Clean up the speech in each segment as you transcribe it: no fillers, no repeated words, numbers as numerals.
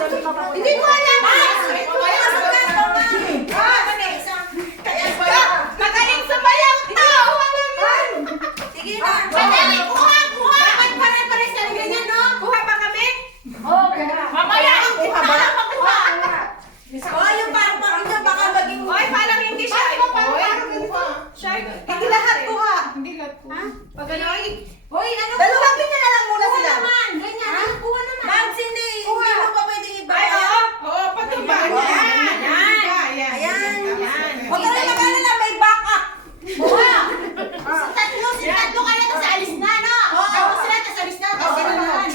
Hindi ko alam. Magaling sumayaw to. Sige na. Madali, kuha. Dapat pare-pares na ganyan, no? Kuha pa kami? Oo, kaya. Mamaya, kuha ba? Makuha. Oh, yung parang niya baka maging... Oy, parang hindi siya. Siya. Hindi lahat kuha. Hindi lahat kuha. Pag ano, Hoy, ano? dalawang pinya na lang muna Kuha sila. naman. Ganyan. Kuha naman. Babs, hindi. Kuha. Hindi mo pa pwedeng iba. Ay, oo. Oo, patumba. Ayan. Ayan. Huwag ka na mag-alala, may backup. Kuha. Tatlo kayo, tapos alis na, no? Tapos sila, tapos alis na. Tapos sila naman.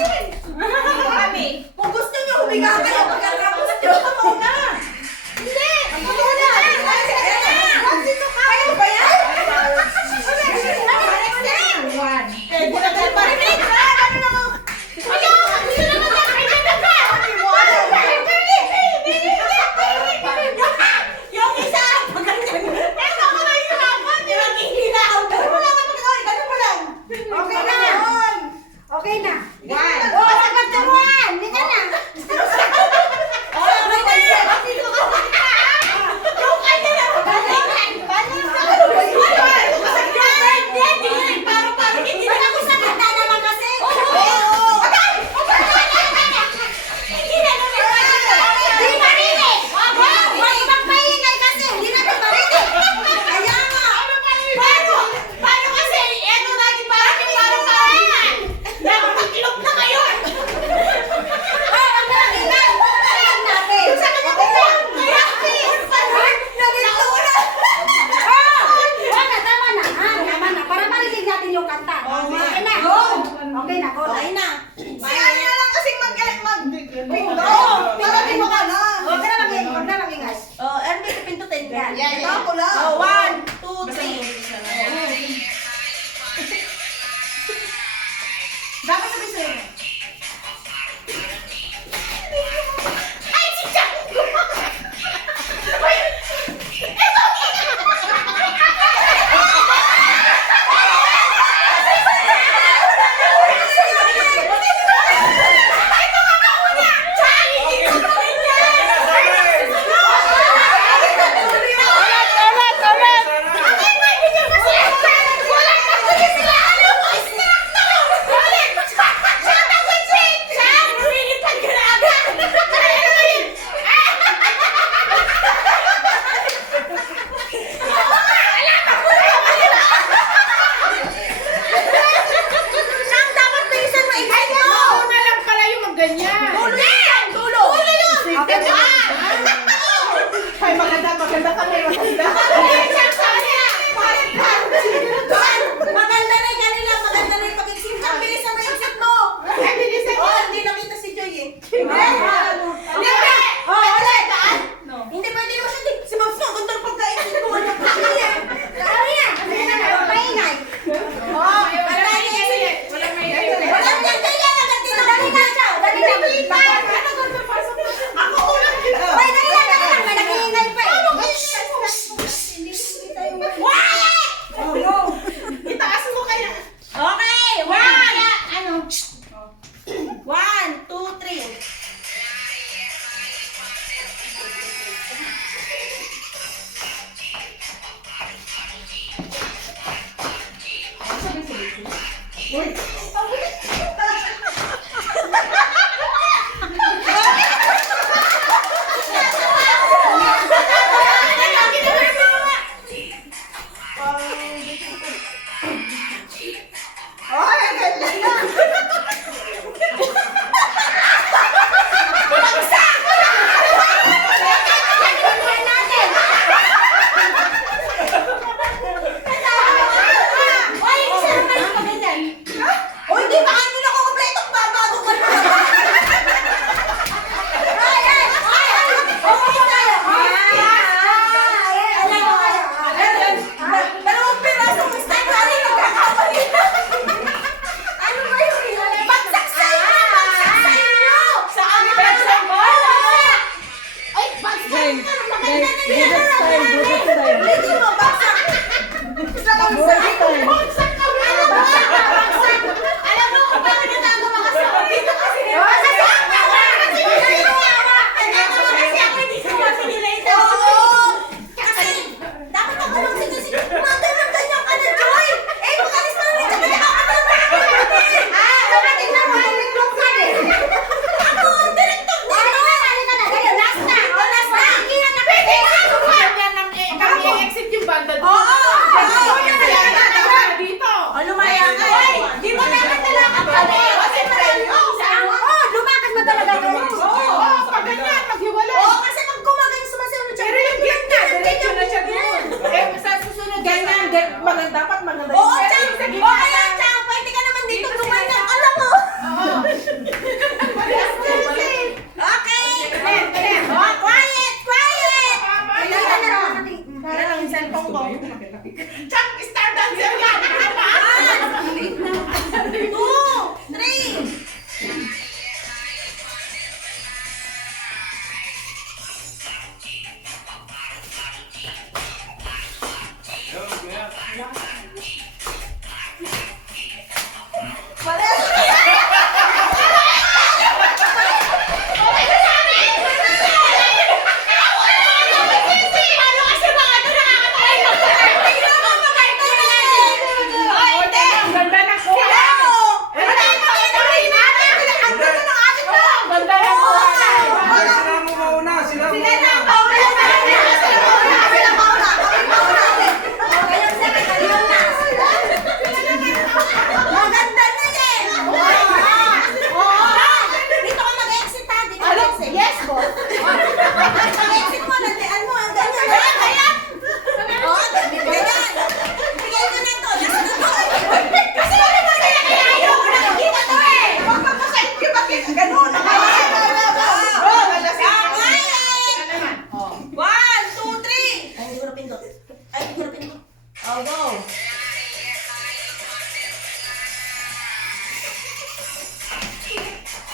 Kami. Kung gusto niyo, humiga kayo. Pagkatapos niyo, ako na. Hindi. Ako na. Kaya ba yan? Eh, bulan pa rin. Ano na mo? Ayaw, gusto naman na. Kaya na ka. Yung isa, magandang. Pero ako na yung hapon. Di ba hihilaw? Ganun mo lang. Ganun mo lang. Okay na. Okay na. One. Oh, sagot ka one. Hindi ka na. Oh, okay na. Yung kanya na. Ano ba yun? Hindi na ako sa ganda naman kasi. Hindi marinig. Huwag magpahinay kasi. Hindi na marinig. Kaya nga. Paano kasi? Eto natin parang nakakakilok na ngayon. Ay, ang nalagay. Alam natin. Yung sa kanya bilang. Kaya Nalito ko na. Tama na. Tama na. Para marinig natin yung kanta. Okay na. Okay na. Okay na. Si ano na lang kasing mag-pinto. Marami mo ka na. Huwag na mag-ingay. Oh, Ermi, pindutin yan. Yan. Ito ako lang. Oh, 1, 2, 3. Dapat sabi sa'yo. Ay, si Jack! Shut up!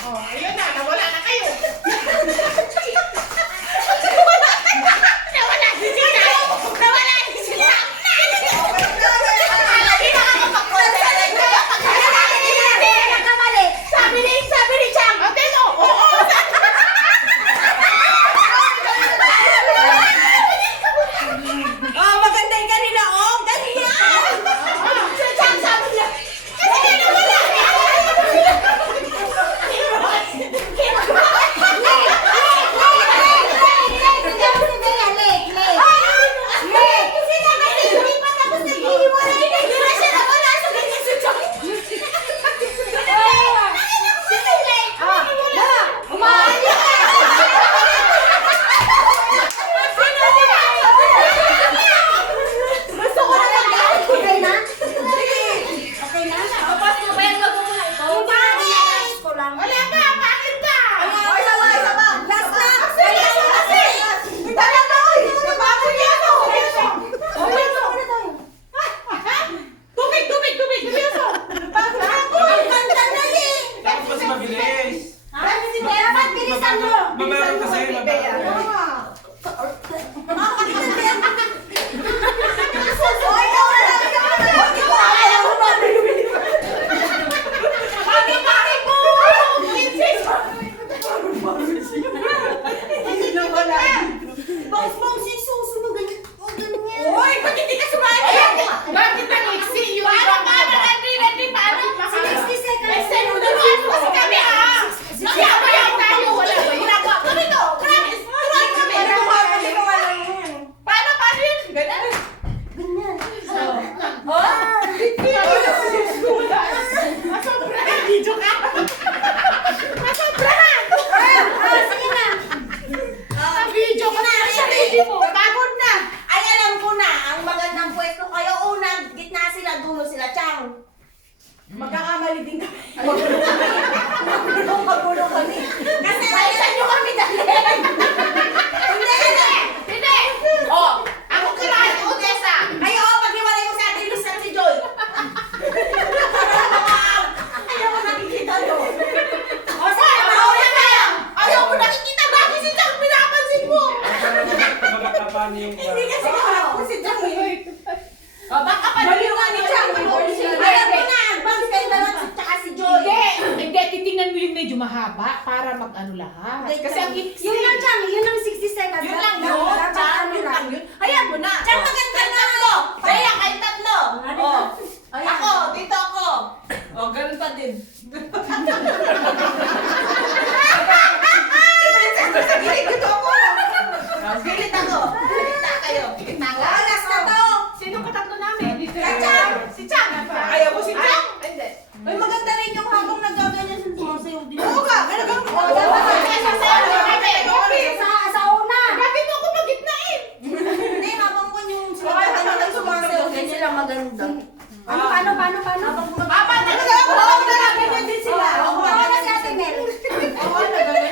Oh, ayun na, nawala na kayo. Nawala si Sita. Nawala si Sita. Hindi na ako mag-concentrate kayo. Nagkamali. Sabi ni Chang. Okay, no. Oo. Oh, maganda yung kanila. Oh, ganyan. Si Chang sabi niya. Kasi nawala. Wala ka, bakit ka? Tubig, seryoso. Dapat mas mabilis. Bilisan mo. Mabagal kasi, mabagal. Uy, ba't hindi ka sumali? Bakit nag-iksi yun? Paano? Extend mo naman kasi kami ah! Nagyabayang tayo! Wala ba? Ginagawa ko nito! Promise! Turuan kami! Paano yun? Ganun? Masobrahan! Video ka! Masobrahan! Video ka na! Sarili mo! Pagod na! Ay, alam ko na. Ang magandang pwesto kayo. Una, gitna sila, dulo sila. Chang. Magkakamali din kami. Magulo kami. Kasi Paisan nyo kami dali! Hindi! Oh, ako kailangan ni Odessa! Ayaw, pag-iwalay mo si Ate Luz at si Joy. Ayaw ko nakikita yun. O, sige, mauna tayo. Ayaw mo nakikita! Bakit si Chang pinapansin mo? Magkakapan yung... Hindi kasi kaharap ko si Chang eh. Baka pa Mali nga ni Chang. Alam ko na, bang kayo dalawa tsaka si Joy. Hindi, titingnan mo yung medyo mahaba para mag-ano lahat. Kasi ang iksi. Yun lang, Chang. Yun lang 60 seconds. Yun lang yun. Dapat Chang, ano yun lang. lang yun. Hayaan mo na. Chang, maganda na. Tatlo. Kaya kayo tatlo. Ano Oh. na? Ayan. Ako, dito ako. Oh, ganun pa din. Dito ako. Gilit ako. Gilita kayo. Gilita ka. Alas na to. Sino ka tatlo namin? Chang. Si Chang. Ayaw mo si Chang? Hindi. Ay, maganda rin yung habang naggaganyan sa sumasayaw din. Oo ka. Ganun ka. Oo, dapat. Sa una. Bakit mo ako magitnain? Hindi, habang ko yung sumasayaw lang sumasayaw, ganyan lang maganda. Paano? Papa, talaga ako. Ganyan din sila. Oo, Tawa na si Ate Mel. Oo, nagagawin.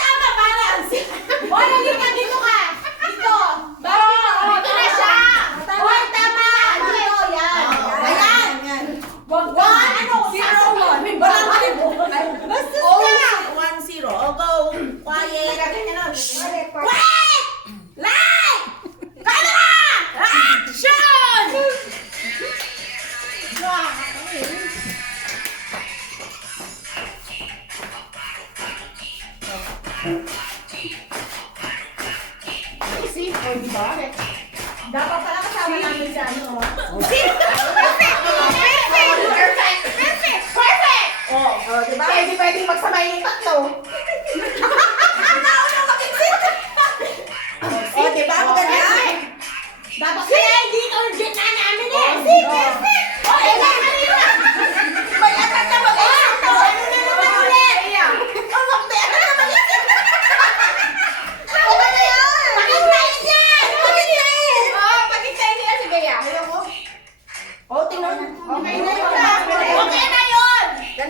Tama, balance. Hoy, halika dito ka. Dito. Dito na siya. Hoy, tama. Dito, yan. Ayan. One, ano, 0-1. Bastos ka! 1-0. O, go. Quiet. Quiet! Light! Camera! Action! See? O, di ba? Dapat pala kasama namin si ano. Perfect! Oh, diba? Pwede magsamay yung tatlo. Nauna mag-exit! Oh, diba? Maganda. Dapat kaya hindi urgent na namin eh. Perfect! Oh,